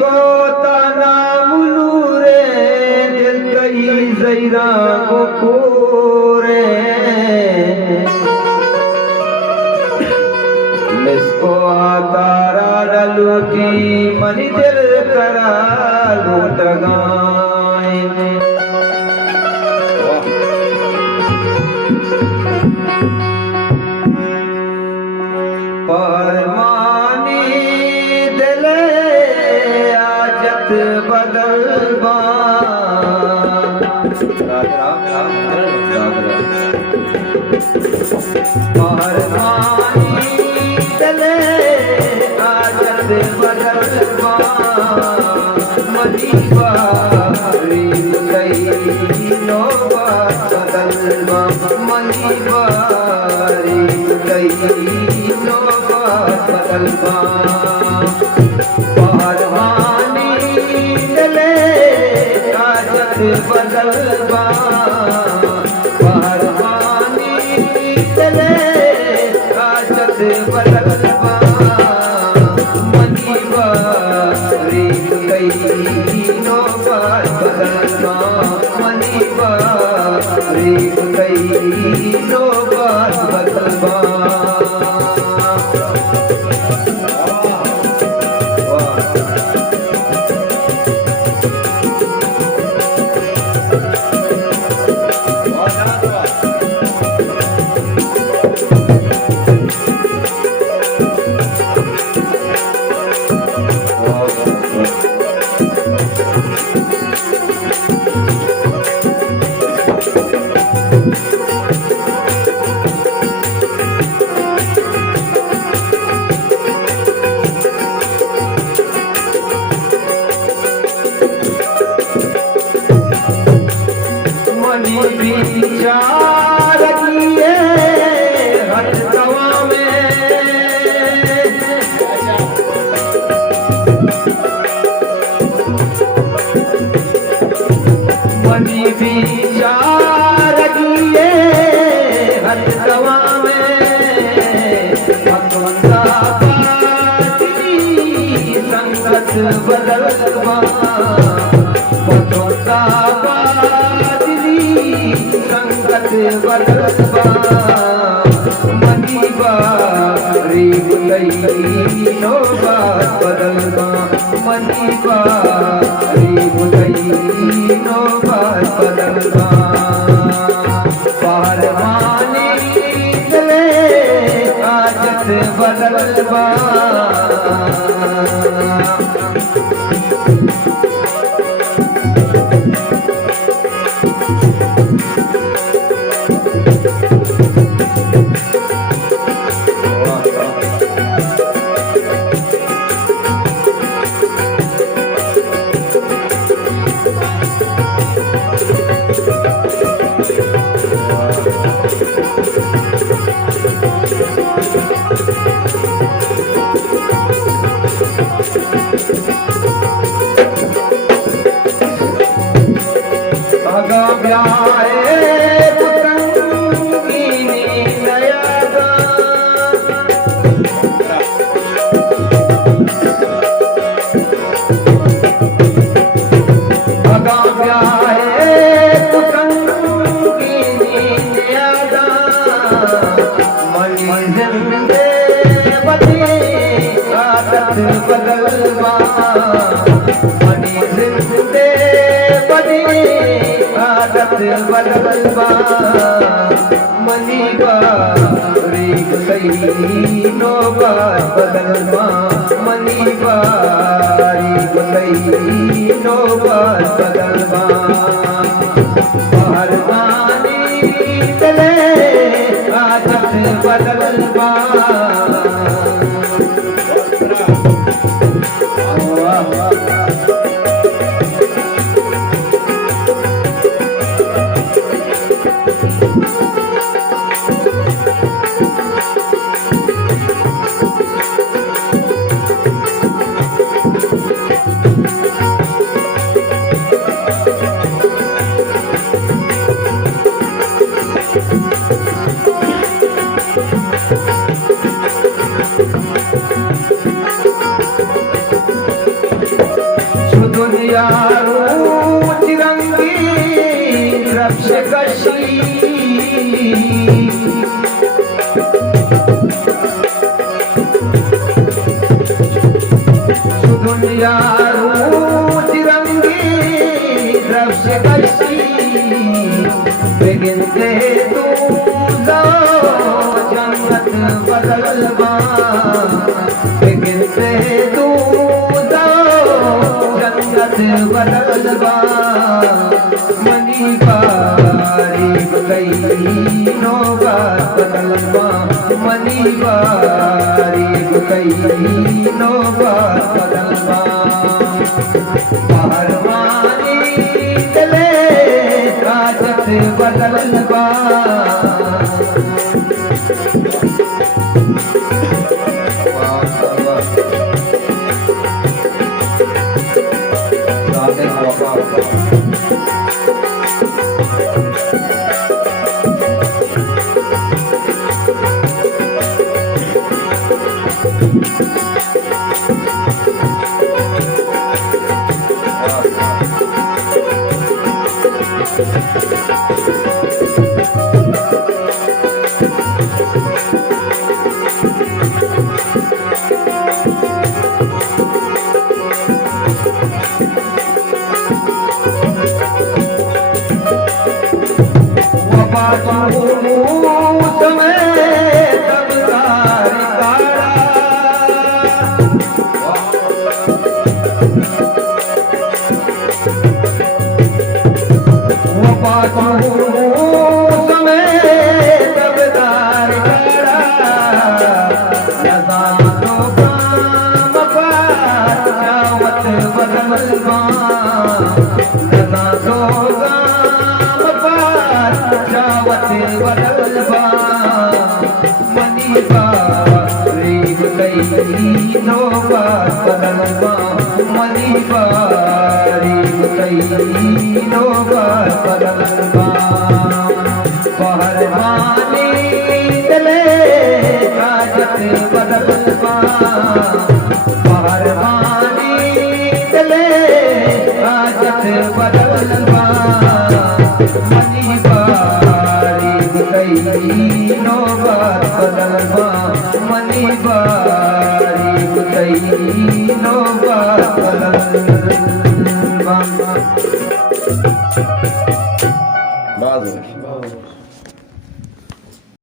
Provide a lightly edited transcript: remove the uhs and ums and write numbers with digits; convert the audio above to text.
को ताना मुलूरे दिल कई जैरा कोरे मिसको तारा डलूटी मनी दिल करा लूट गाए परमानी दिल आजत बदलबा परमानी दिल आजत बदलबा मदीबा गई नोबा बदलबा मदीबा गई नोबा बदलबा परमानी दिले आजत बदलबा परमानी दिले आजत बदलबा मनीबा रीत गई नोबा बदलबा मनीबा रीत गई नोबा बदलबा विचार किए हर दवा में मनी विचार किए हर दवा में मतवंदा संगत बदलवा मतवंदा संगत बदलबा मनीबा रीब गई नोबा बदलबा मनीबा रीब गई नोबा बदलबा परमानी दिले आजत बदलबा बदलबा मनी जिंदे बदी आदत बदलबा मनीबा रीब गई नोबा बदलबा मनीबा रीब गई नोबा बदलबा परमानी दिले आदत बदलबा कशी दुनिया तिरंगी द्रव्य कशी गिनते तू जन्नत बदलवा गिनते तू जन्नत बदलवा मनी बारी गई नोबा बदलवा मनी बारी गई नोबा बदलवा पहलवानी चले आदत बदलवा मनी बारी गई नोबा बदलवा पहलवानी चले आदत बदलवा पहलवानी चले आदत बदलवा मनी बारी गई नोबा बदलवा मनी बारी गई नोबा बदलवा